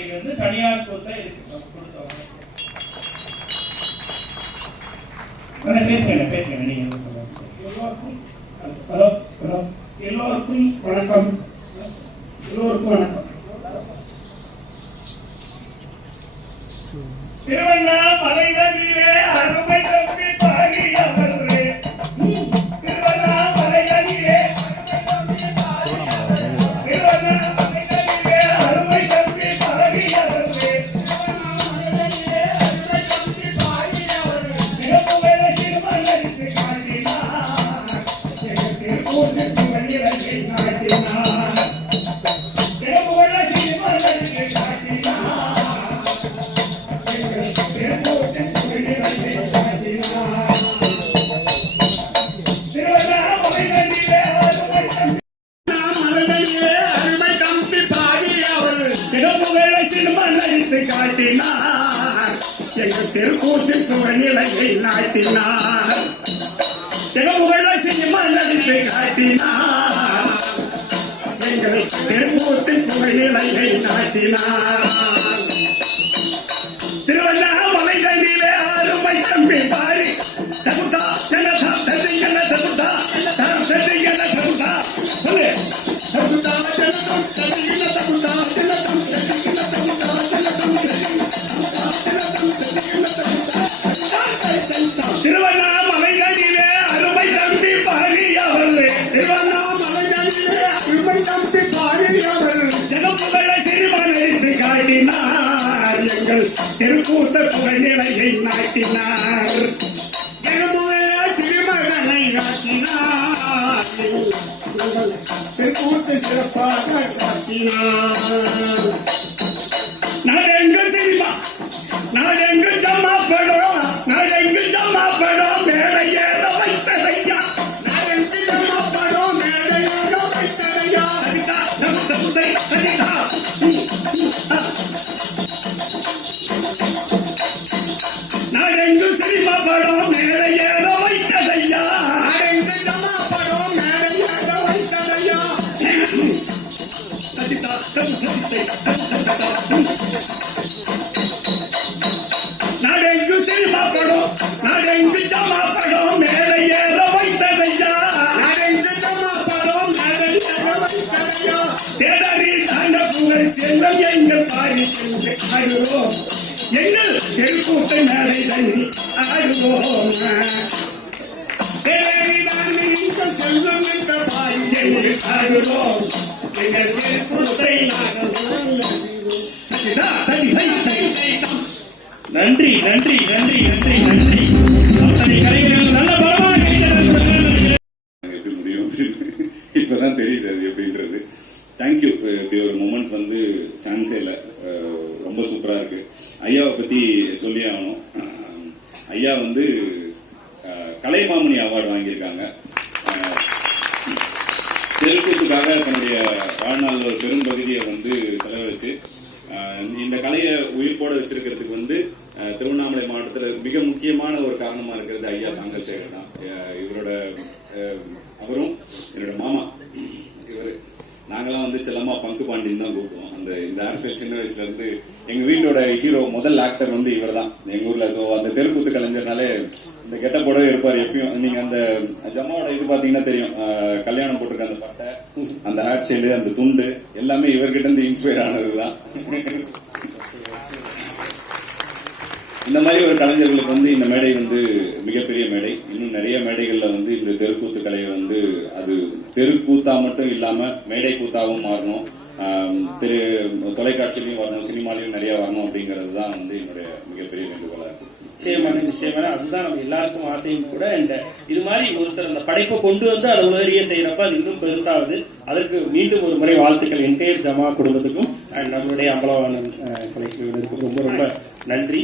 துறையிலிருந்து தனியார் கூத்தை கொடுத்தவங்க. பேசுங்க நீங்க. எல்லோருக்கும் வணக்கம். திருவண்ணாமலையிலே அருமை தம்பி பாரி அவர்களே, திருவண்ணாமலையிலே அருமை தம்பி பாரி அவர்களே, சிறப்புகளை சிறுவன் அடித்து காட்டினார், திருக்கூட்டத்து வழியை காட்டினார், சிறப்புகளை சிறுவன் அடித்து காட்டினார். காட்டினார் எங்கள் திருக்கூட்டுக்கு நிலையை நாட்டினார். சிவமுகளை சினிமா நடித்து காட்டினார் எங்கள் திருக்கூட்டுக்கு நிலையை நாட்டினார். திருவண்ணாமலை தண்டிலே அருமை தம்பி பாரி தகுதா ஜனதா தந்திங்கன தகுதா தாம் தந்திங்கன தகுதா சொல்லு தகுதா ஜனதா தந்திங்கன தகுதா ஜனதா தந்திங்கன தகுதா திருவண்ணாமலை தண்டிலே அருமை தம்பி பாரி அவர்களே, திருவண்ணாமலை தண்டிலே அருமை தம்பி பாரி அவர்கள் ஜனமுகளை சிறுவன் அடித்து காட்டினார் எங்கள் திருக்கூட்ட புகழ்நிலையை நாட்டினார். ஜனமுகளை சிறுமகனை காட்டினார் திருக்கூட்டு சிறப்பாக காட்டினார். நாடெங்கு சினிமா நாடெங்கு ஜமாப்படும் நாடெங்கு ஜமாப்படும் மேடை ஏற வைத்ததையா, நாடெங்கு ஜமாப்படும் மேடை ஏற வைத்ததையா, சரிதா நமது முதை சரிதா நாடெங்கு சினிமா படம் மேடை ஏற வைத்ததையா, நாடெங்கு ஜமாப்படும் மேடை ஏற வைத்ததையா, சரிதா நாடெங்கு சினிமா படம் நாடெங்கு ஜமாப்படும் மேடை ஏற வைத்ததையா, நாடெங்கு ஜமாப்படும் மேடை ஏற வைத்ததையா, தேடரி தாண்ட புகழ் செல்வம் எங்கள் பாரி சென்று ஆடுவோம் எங்கள் தெருக்கூட்ட மேடை தண்ணி ஆடுவோம். தேடரி தாண்டி நீங்கள் செல்வம் என்ற பாரி சென்று ஆடுவோம் எங்கள் தெருக்கூட்டை நன்றி நன்றி நன்றி நன்றி நன்றி. அத்தனை கலைஞர்கள் நல்ல பலமாக எப்படி முடியும் இப்பதான் தெரியுது அது எப்படின்றது. தேங்க்யூ. இப்படி ஒரு மூமெண்ட் வந்து சான்ஸே இல்லை. ரொம்ப சூப்பரா இருக்கு. ஐயாவை பத்தி சொல்லி ஆகணும். ஐயா வந்து கலைமாமணி அவார்டு வாங்கியிருக்காங்க. தெருக்கூத்துக்காக தன்னுடைய வாழ்நாள் ஒரு பெரும் பகுதியை வந்து செலவழிச்சு இந்த கலையை உயிர்ப்போட வச்சிருக்கிறதுக்கு வந்து திருவண்ணாமலை மாவட்டத்தில் மிக முக்கியமான ஒரு காரணமா இருக்கிறது ஐயா தாங்கல் சேகர் தான். இவரோட அவரும் என்னோட மாமா. இவர் நாங்களாம் வந்து செல்லமா பங்கு பாண்டின்னு தான் கூப்பிடுவோம். இந்த அரசியல் சின்ன வயசுல இருந்து எங்க வீட்டோட ஹீரோ முதல் ஆக்டர் வந்து இவர் தான் எங்க ஊர்ல. ஸோ அந்த தெருக்கூத்து கலைஞர்னாலே இந்த கெட்டப்போடவே இருப்பார் எப்பயும். நீங்க அந்த ஜமாவோட இது பாத்தீங்கன்னா தெரியும். கல்யாணம் போட்டிருக்க அந்த பட்டை, அந்த ஹேர் ஸ்டைலு, அந்த துண்டு எல்லாமே இவர்கிட்ட இருந்து இன்ஸ்பயர் ஆனதுதான். இந்த மாதிரி ஒரு கலைஞர்களுக்கு வந்து இந்த மேடை வந்து மிகப்பெரிய மேடை. இன்னும் நிறைய மேடைகள்ல வந்து இந்த தெருக்கூத்து கலையை வந்து அது தெருக்கூத்தா மட்டும் இல்லாம மேடை கூத்தாவும் மாறணும், தொலைக்காட்சியிலையும் வரணும், சினிமாலையும் நிறைய வரணும் அப்படிங்கிறது தான் வந்து என்னுடைய மிகப்பெரிய வேண்டுகோளா இருக்கு. நிச்சயமான அதுதான் நம்ம எல்லாருக்கும் ஆசையும் கூட. இந்த இது மாதிரி ஒருத்தர் அந்த படைப்பை கொண்டு வந்து அதை உலகிய செய்யறப்ப அது இன்னும் பெருசாகுது. அதற்கு மீண்டும் ஒரு முறை வாழ்த்துக்கள் என்டையர் ஜமா குடும்பத்துக்கும் அண்ட் நம்மளுடைய அம்பலவாணன் கலைக்குழுவினருக்கும் ரொம்ப ரொம்ப நன்றி.